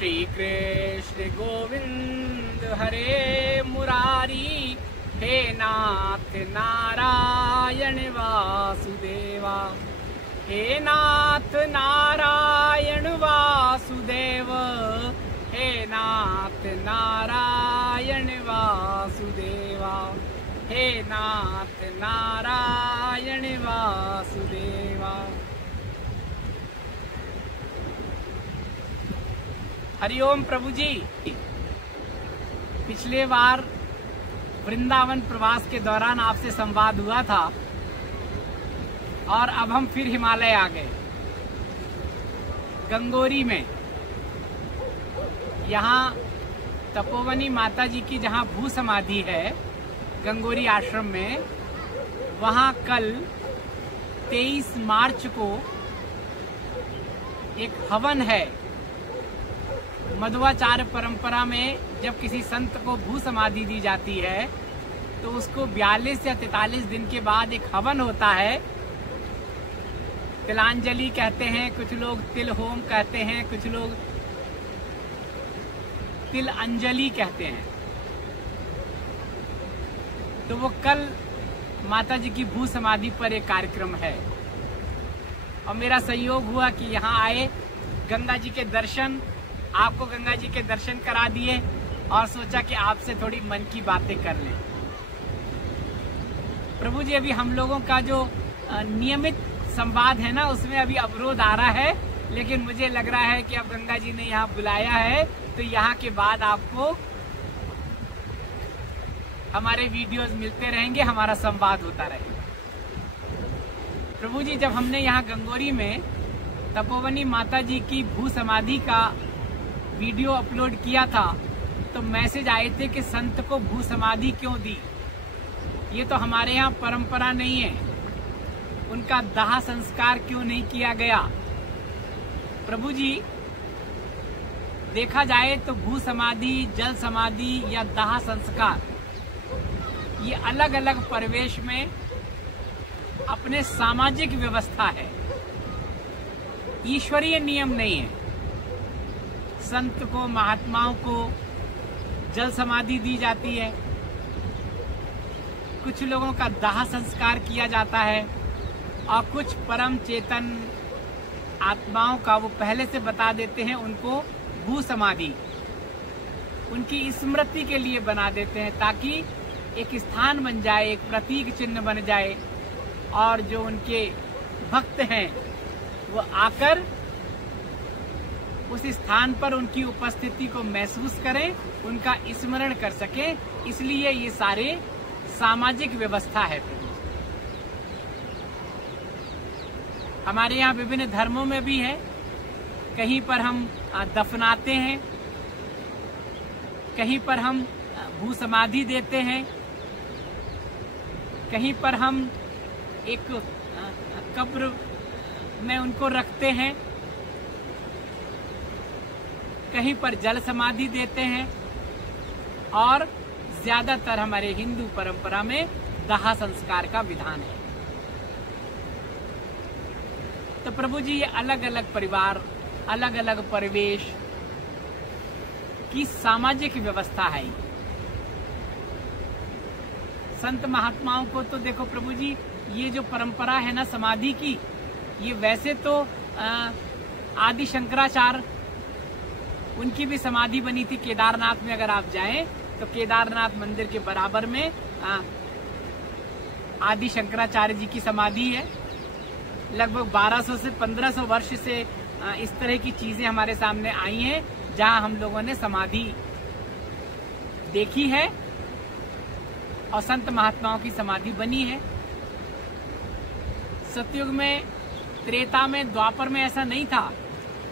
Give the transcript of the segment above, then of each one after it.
श्री कृष्ण गोविंद हरे मुरारी, हे नाथ नारायण वासुदेवा, हे नाथ नारायण वासुदेव, हे नाथ नारायण वासुदेवा, हे नाथ नारायण वासुदेवा। हरिओम प्रभु जी। पिछले बार वृंदावन प्रवास के दौरान आपसे संवाद हुआ था और अब हम फिर हिमालय आ गए। गंगोरी में यहाँ तपोवनी माता जी की जहाँ भू समाधि है गंगोरी आश्रम में, वहाँ कल 23 मार्च को एक हवन है। मध्वाचार्य परंपरा में जब किसी संत को भू समाधि दी जाती है तो उसको 42 या 43 दिन के बाद एक हवन होता है। तिलांजलि कहते हैं, कुछ लोग तिल होम कहते हैं, कुछ लोग तिल अंजलि कहते हैं। तो वो कल माता जी की भू समाधि पर एक कार्यक्रम है और मेरा संयोग हुआ कि यहाँ आए, गंगा जी के दर्शन, आपको गंगा जी के दर्शन करा दिए और सोचा कि आपसे थोड़ी मन की बातें कर लें। प्रभु जी, अभी हम लोगों का जो नियमित संवाद है ना, उसमें अभी अवरोध आ रहा है, लेकिन मुझे लग रहा है कि अब गंगा जी ने यहाँ बुलाया है तो यहाँ के बाद आपको हमारे वीडियोस मिलते रहेंगे, हमारा संवाद होता रहेगा। प्रभु जी, जब हमने यहाँ गंगोरी में तपोवनी माता जी की भू समाधि का वीडियो अपलोड किया था तो मैसेज आए थे कि संत को भू समाधि क्यों दी, ये तो हमारे यहाँ परंपरा नहीं है, उनका दाह संस्कार क्यों नहीं किया गया। प्रभु जी, देखा जाए तो भू समाधि, जल समाधि या दाह संस्कार ये अलग अलग परिवेश में अपने सामाजिक व्यवस्था है, ईश्वरीय नियम नहीं है। संत को, महात्माओं को जल समाधि दी जाती है, कुछ लोगों का दाह संस्कार किया जाता है और कुछ परम चेतन आत्माओं का वो पहले से बता देते हैं, उनको भू समाधि उनकी स्मृति के लिए बना देते हैं ताकि एक स्थान बन जाए, एक प्रतीक चिन्ह बन जाए और जो उनके भक्त हैं वो आकर उस स्थान पर उनकी उपस्थिति को महसूस करें, उनका स्मरण कर सकें। इसलिए ये सारे सामाजिक व्यवस्था है। हमारे यहाँ विभिन्न धर्मों में भी है, कहीं पर हम दफनाते हैं, कहीं पर हम भू समाधि देते हैं, कहीं पर हम एक कब्र में उनको रखते हैं, कहीं पर जल समाधि देते हैं और ज्यादातर हमारे हिंदू परंपरा में दाह संस्कार का विधान है। तो प्रभु जी, ये अलग अलग परिवार, अलग अलग परिवेश की सामाजिक व्यवस्था है। संत महात्माओं को तो देखो प्रभु जी, ये जो परंपरा है ना समाधि की, ये वैसे तो आदि शंकराचार्य उनकी भी समाधि बनी थी केदारनाथ में। अगर आप जाएं तो केदारनाथ मंदिर के बराबर में आदि शंकराचार्य जी की समाधि है। लगभग 1200 से 1500 वर्ष से इस तरह की चीजें हमारे सामने आई हैं जहां हम लोगों ने समाधि देखी है और संत महात्माओं की समाधि बनी है। सतयुग में, त्रेता में, द्वापर में ऐसा नहीं था,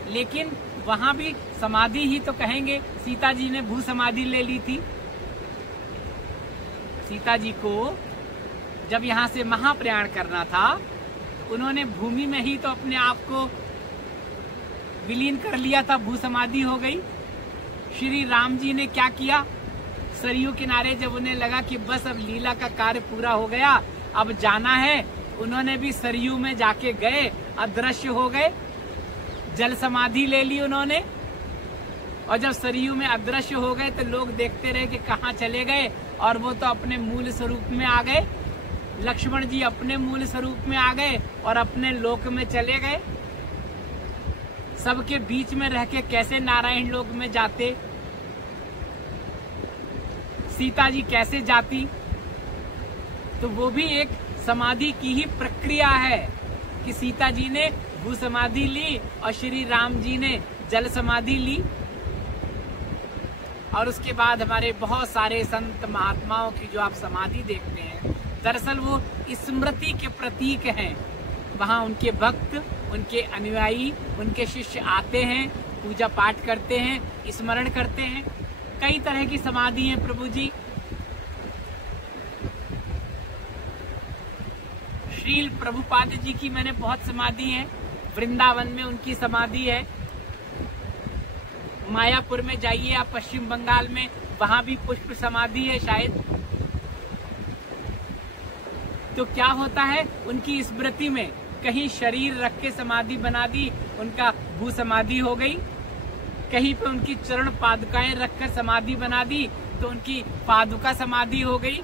लेकिन वहां भी समाधि ही तो कहेंगे। सीता जी ने भू समाधि ले ली थी। सीता जी को जब यहाँ से महाप्रयाण करना था, उन्होंने भूमि में ही तो अपने आप को विलीन कर लिया था, भू समाधि हो गई। श्री राम जी ने क्या किया, सरयू किनारे जब उन्हें लगा कि बस अब लीला का कार्य पूरा हो गया, अब जाना है, उन्होंने भी सरयू में जाके गए, अदृश्य हो गए, जल समाधि ले ली उन्होंने और जब सरयू में अदृश्य हो गए तो लोग देखते रहे कि कहाँ चले गए, और वो तो अपने मूल स्वरूप में आ गए। लक्ष्मण जी अपने मूल स्वरूप में आ गए और अपने लोक में चले गए। सबके बीच में रह के कैसे नारायण लोक में जाते, सीता जी कैसे जाती? तो वो भी एक समाधि की ही प्रक्रिया है कि सीता जी ने भू समाधि ली और श्री राम जी ने जल समाधि ली। और उसके बाद हमारे बहुत सारे संत महात्माओं की जो आप समाधि देखते हैं, दरअसल वो स्मृति के प्रतीक हैं। वहाँ उनके भक्त, उनके अनुयायी, उनके शिष्य आते हैं, पूजा पाठ करते हैं, स्मरण करते हैं। कई तरह की समाधि है प्रभु जी। श्रील प्रभुपाद जी की मैंने बहुत समाधि है। वृंदावन में उनकी समाधि है। मायापुर में जाइए आप, पश्चिम बंगाल में, वहां भी पुष्प समाधि है शायद। तो क्या होता है, उनकी स्मृति में कहीं शरीर रख के समाधि बना दी, उनका भू समाधि हो गई। कहीं पे उनकी चरण पादुकाएं रखकर समाधि बना दी तो उनकी पादुका समाधि हो गई।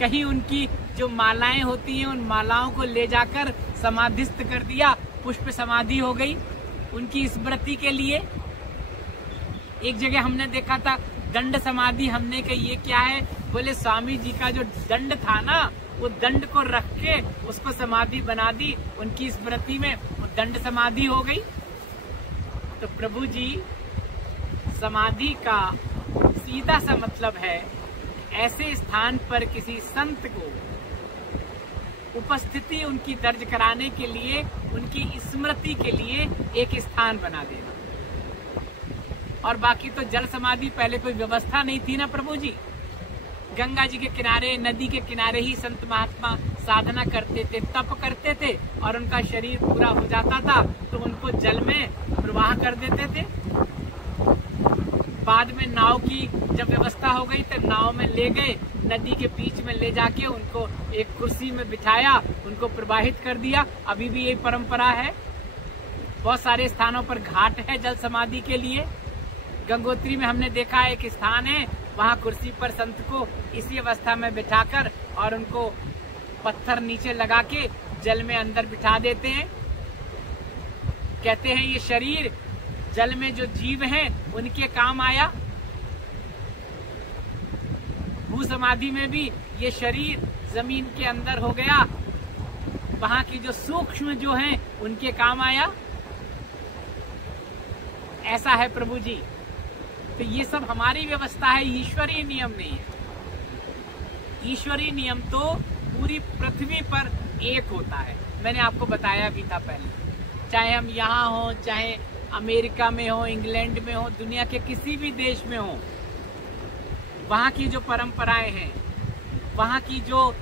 कहीं उनकी जो मालाएं होती हैं उन मालाओं को ले जाकर समाधिस्थ कर दिया, पुष्प समाधि हो गई उनकी स्मृति के लिए। एक जगह हमने देखा था दंड समाधि। हमने कहा ये क्या है? बोले स्वामी जी का जो दंड था ना, वो दंड को रख के उसको समाधि बना दी, उनकी स्मृति में वो दंड समाधि हो गई। तो प्रभु जी, समाधि का सीधा सा मतलब है ऐसे स्थान पर किसी संत को उपस्थिति उनकी दर्ज कराने के लिए, उनकी स्मृति के लिए एक स्थान बना देना। और बाकी तो जल समाधि पहले कोई व्यवस्था नहीं थी ना प्रभु जी। गंगा जी के किनारे, नदी के किनारे ही संत महात्मा साधना करते थे, तप करते थे, और उनका शरीर पूरा हो जाता था तो उनको जल में प्रवाह कर देते थे। बाद में नाव की जब व्यवस्था हो गई तो नाव में ले गए, नदी के बीच में ले जाके उनको एक कुर्सी में बिठाया, उनको प्रवाहित कर दिया। अभी भी यही परंपरा है। बहुत सारे स्थानों पर घाट है जल समाधि के लिए। गंगोत्री में हमने देखा एक स्थान है, वहाँ कुर्सी पर संत को इसी अवस्था में बिठाकर और उनको पत्थर नीचे लगा के जल में अंदर बिठा देते हैं। कहते हैं ये शरीर जल में जो जीव हैं उनके काम आया। भू समाधि में भी ये शरीर जमीन के अंदर हो गया, वहां की जो सूक्ष्म जो हैं उनके काम आया। ऐसा है प्रभु जी। तो ये सब हमारी व्यवस्था है, ईश्वरीय नियम नहीं है। ईश्वरीय नियम तो पूरी पृथ्वी पर एक होता है। मैंने आपको बताया भी था पहले। चाहे हम यहाँ हो, चाहे अमेरिका में हो, इंग्लैंड में हो, दुनिया के किसी भी देश में हो, वहाँ की जो परंपराएं हैं, वहाँ की जो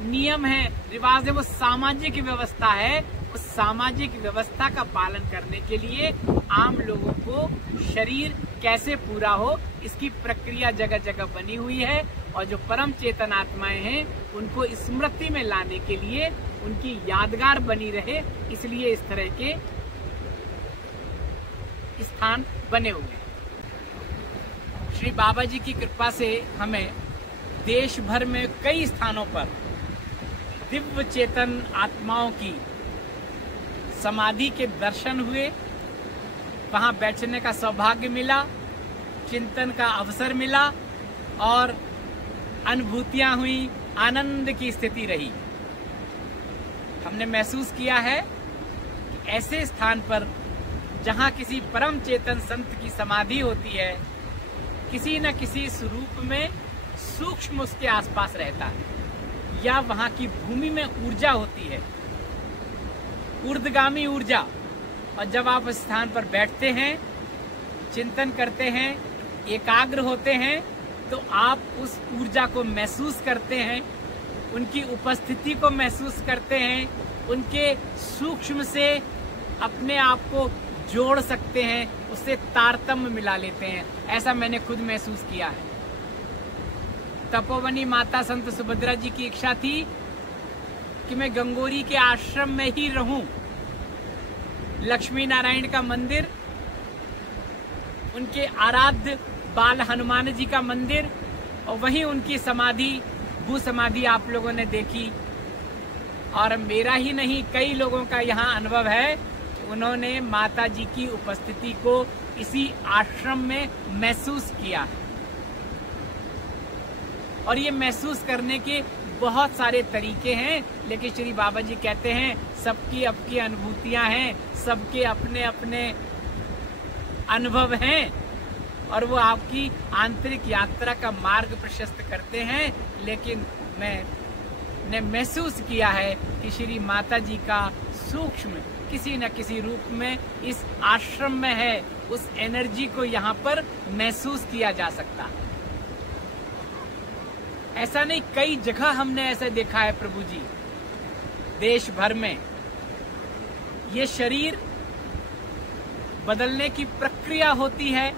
नियम है, रिवाज है, वो सामाजिक व्यवस्था है। उस सामाजिक व्यवस्था का पालन करने के लिए आम लोगों को शरीर कैसे पूरा हो, इसकी प्रक्रिया जगह जगह बनी हुई है। और जो परम चेतन आत्माएं हैं उनको स्मृति में लाने के लिए, उनकी यादगार बनी रहे, इसलिए इस तरह के स्थान बने हुए हैं। श्री बाबा जी की कृपा से हमें देश भर में कई स्थानों पर दिव्य चेतन आत्माओं की समाधि के दर्शन हुए, वहां बैठने का सौभाग्य मिला, चिंतन का अवसर मिला और अनुभूतियां हुई, आनंद की स्थिति रही। हमने महसूस किया है कि ऐसे स्थान पर जहां किसी परम चेतन संत की समाधि होती है, किसी न किसी स्वरूप में सूक्ष्म उसके आसपास रहता है, या वहां की भूमि में ऊर्जा होती है, ऊर्ध्वगामी ऊर्जा। और जब आप उस स्थान पर बैठते हैं, चिंतन करते हैं, एकाग्र होते हैं, तो आप उस ऊर्जा को महसूस करते हैं, उनकी उपस्थिति को महसूस करते हैं, उनके सूक्ष्म से अपने आप को जोड़ सकते हैं, उससे तारतम्य मिला लेते हैं। ऐसा मैंने खुद महसूस किया है। तपोवनी माता संत सुभद्रा जी की इच्छा थी कि मैं गंगोरी के आश्रम में ही रहूं। लक्ष्मी नारायण का मंदिर उनके आराध्य बाल हनुमान जी का मंदिर और वहीं उनकी समाधि, भू समाधि आप लोगों ने देखी। और मेरा ही नहीं, कई लोगों का यहाँ अनुभव है कि उन्होंने माता जी की उपस्थिति को इसी आश्रम में महसूस किया। और ये महसूस करने के बहुत सारे तरीके हैं, लेकिन श्री बाबा जी कहते हैं सबकी अपनी अनुभूतियां हैं, सबके अपने अपने अनुभव हैं और वो आपकी आंतरिक यात्रा का मार्ग प्रशस्त करते हैं। लेकिन मैंने महसूस किया है कि श्री माता जी का सूक्ष्म किसी न किसी रूप में इस आश्रम में है, उस एनर्जी को यहाँ पर महसूस किया जा सकता है। ऐसा नहीं, कई जगह हमने ऐसा देखा है प्रभु जी, देश भर में। ये शरीर बदलने की प्रक्रिया होती है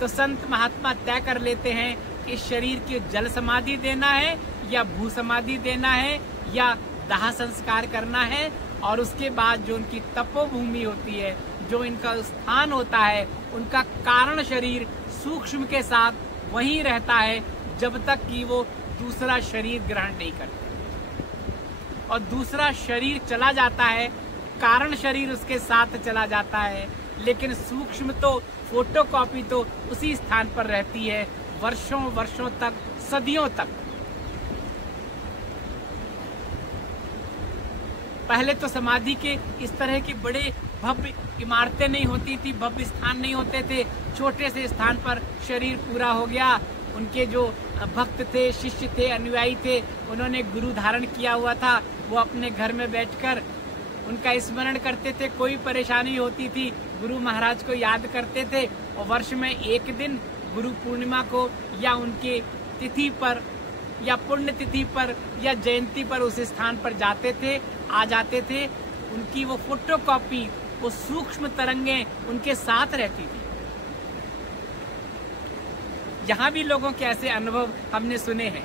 तो संत महात्मा तय कर लेते हैं कि शरीर की जल समाधि देना है या भू समाधि देना है या दाह संस्कार करना है। और उसके बाद जो उनकी तपोभूमि होती है, जो इनका स्थान होता है, उनका कारण शरीर सूक्ष्म के साथ वहीं रहता है जब तक कि वो दूसरा शरीर ग्रहण नहीं करते। और दूसरा शरीर चला जाता है, कारण शरीर उसके साथ चला जाता है, लेकिन सूक्ष्म तो फोटोकॉपी तो उसी स्थान पर रहती है वर्षों वर्षों तक, सदियों तक। पहले तो समाधि के इस तरह की बड़े भव्य इमारतें नहीं होती थी, भव्य स्थान नहीं होते थे। छोटे से स्थान पर शरीर पूरा हो गया। उनके जो भक्त थे, शिष्य थे, अनुयायी थे, उन्होंने गुरु धारण किया हुआ था। वो अपने घर में बैठकर उनका स्मरण करते थे। कोई परेशानी होती थी, गुरु महाराज को याद करते थे और वर्ष में एक दिन गुरु पूर्णिमा को या उनके तिथि पर या पुण्य तिथि पर या जयंती पर उस स्थान पर जाते थे, आ जाते थे। उनकी वो फोटोकॉपी, वो सूक्ष्म तरंगें उनके साथ रहती थी। यहाँ भी लोगों के ऐसे अनुभव हमने सुने हैं,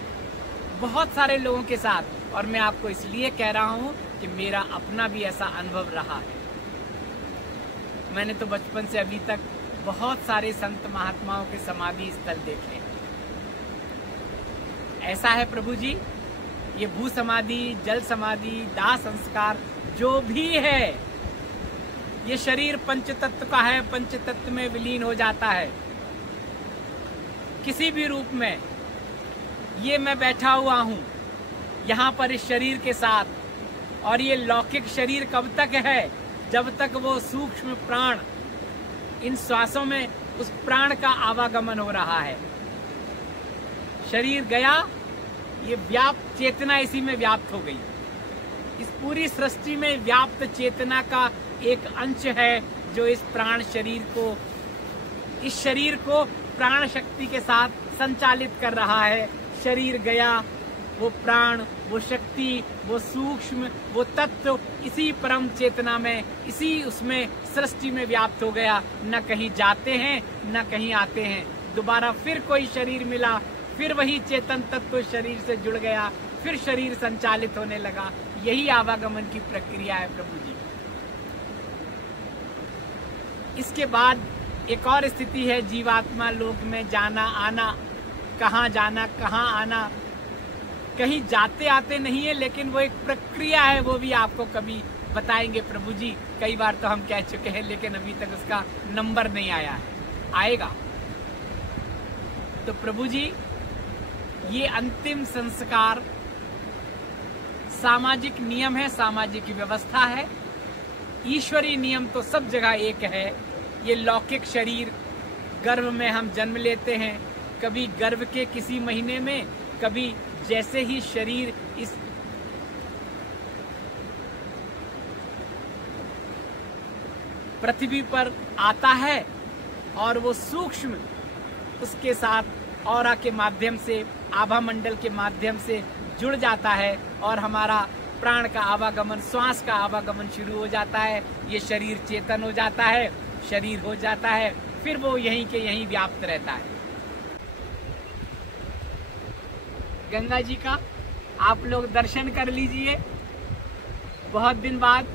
बहुत सारे लोगों के साथ। और मैं आपको इसलिए कह रहा हूँ कि मेरा अपना भी ऐसा अनुभव रहा है। मैंने तो बचपन से अभी तक बहुत सारे संत महात्माओं के समाधि स्थल देखे। ऐसा है प्रभु जी, ये भू समाधि, जल समाधि, दाह संस्कार जो भी है, ये शरीर पंचतत्व का है, पंचतत्व में विलीन हो जाता है किसी भी रूप में। ये मैं बैठा हुआ हूँ यहाँ पर इस शरीर के साथ, और ये लौकिक शरीर कब तक है? जब तक वो सूक्ष्म प्राण, इन श्वासों में उस प्राण का आवागमन हो रहा है। शरीर गया, ये व्याप्त चेतना इसी में व्याप्त हो गई। इस पूरी सृष्टि में व्याप्त चेतना का एक अंश है जो इस प्राण शरीर को, इस शरीर को प्राण शक्ति के साथ संचालित कर रहा है। शरीर गया, वो प्राण, वो शक्ति, वो सूक्ष्म, वो तत्व इसी परम चेतना में, इसी उसमें सृष्टि में व्याप्त हो गया। न कहीं जाते हैं न कहीं आते हैं। दोबारा फिर कोई शरीर मिला, फिर वही चेतन तत्व शरीर से जुड़ गया, फिर शरीर संचालित होने लगा। यही आवागमन की प्रक्रिया है प्रभु जी। इसके बाद एक और स्थिति है जीवात्मा लोक में जाना आना। कहाँ जाना कहाँ आना, कहीं जाते आते नहीं है, लेकिन वो एक प्रक्रिया है, वो भी आपको कभी बताएंगे प्रभु जी। कई बार तो हम कह चुके हैं, लेकिन अभी तक उसका नंबर नहीं आया है, आएगा। तो प्रभु जी, ये अंतिम संस्कार सामाजिक नियम है, सामाजिक व्यवस्था है। ईश्वरीय नियम तो सब जगह एक है। ये लौकिक शरीर, गर्भ में हम जन्म लेते हैं, कभी गर्भ के किसी महीने में, कभी जैसे ही शरीर इस पृथ्वी पर आता है और वो सूक्ष्म उसके साथ ऑरा के माध्यम से, आभा मंडल के माध्यम से जुड़ जाता है और हमारा प्राण का आवागमन, श्वास का आवागमन शुरू हो जाता है। ये शरीर चेतन हो जाता है, शरीर हो जाता है, फिर वो यहीं के यहीं व्याप्त रहता है। गंगा जी का आप लोग दर्शन कर लीजिए। बहुत दिन बाद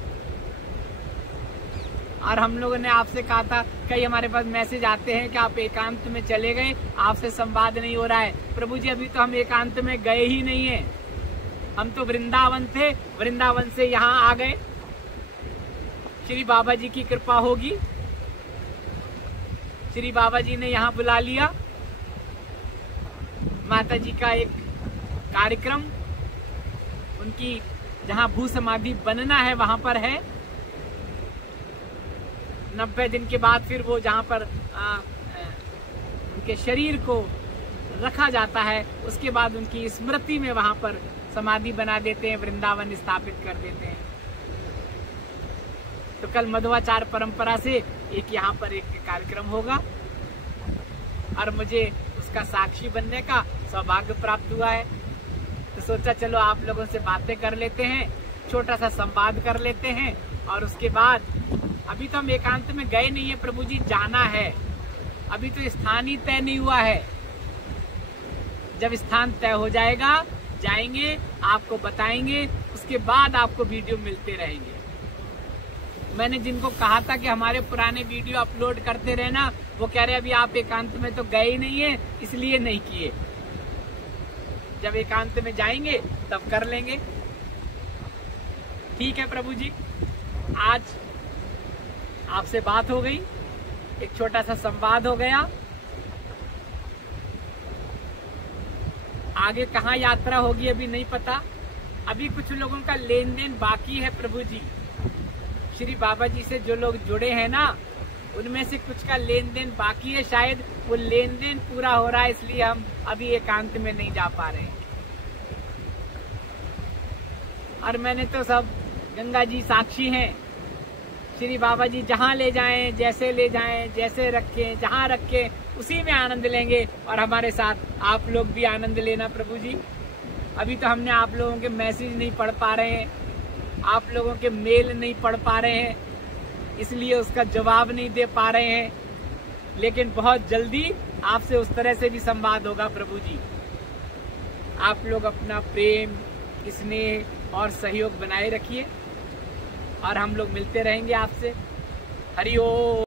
और हम लोगों ने आपसे कहा था, कई हमारे पास मैसेज आते हैं कि आप एकांत में चले गए, आपसे संवाद नहीं हो रहा है। प्रभु जी अभी तो हम एकांत में गए ही नहीं है, हम तो वृंदावन थे, वृंदावन से यहाँ आ गए। श्री बाबा जी की कृपा होगी, श्री बाबा जी ने यहाँ बुला लिया। माता जी का एक कार्यक्रम, उनकी जहाँ भू समाधि बनना है वहां पर है। 90 दिन के बाद फिर वो जहाँ पर उनके शरीर को रखा जाता है, उसके बाद उनकी स्मृति में वहां पर समाधि बना देते हैं, वृंदावन स्थापित कर देते हैं। तो कल मध्वाचार परंपरा से एक यहाँ पर एक कार्यक्रम होगा और मुझे उसका साक्षी बनने का सौभाग्य प्राप्त हुआ है। तो सोचा चलो आप लोगों से बातें कर लेते हैं, छोटा सा संवाद कर लेते हैं, और उसके बाद अभी तो हम एकांत में गए नहीं है प्रभु जी, जाना है। अभी तो स्थान ही तय नहीं हुआ है। जब स्थान तय हो जाएगा जाएंगे, आपको बताएंगे, उसके बाद आपको वीडियो मिलते रहेंगे। मैंने जिनको कहा था कि हमारे पुराने वीडियो अपलोड करते रहना, वो कह रहे अभी आप एकांत में तो गए ही नहीं है, इसलिए नहीं किए। जब एकांत में जाएंगे तब कर लेंगे। ठीक है प्रभु जी, आज आपसे बात हो गई, एक छोटा सा संवाद हो गया। आगे कहाँ यात्रा होगी अभी नहीं पता। अभी कुछ लोगों का लेन देन बाकी है प्रभु जी। श्री बाबा जी से जो लोग जुड़े हैं ना, उनमें से कुछ का लेन देन बाकी है, शायद वो लेन देन पूरा हो रहा है, इसलिए हम अभी एकांत में नहीं जा पा रहे हैं। और मैंने तो सब, गंगा जी साक्षी हैं, श्री बाबा जी जहाँ ले जाएं, जैसे ले जाएं, जैसे रखें, जहाँ रखें, उसी में आनंद लेंगे। और हमारे साथ आप लोग भी आनंद लेना प्रभु जी। अभी तो हमने आप लोगों के मैसेज नहीं पढ़ पा रहे हैं, आप लोगों के मेल नहीं पढ़ पा रहे हैं, इसलिए उसका जवाब नहीं दे पा रहे हैं। लेकिन बहुत जल्दी आपसे उस तरह से भी संवाद होगा प्रभु जी। आप लोग अपना प्रेम, स्नेह और सहयोग बनाए रखिए और हम लोग मिलते रहेंगे आपसे। हरि ओम।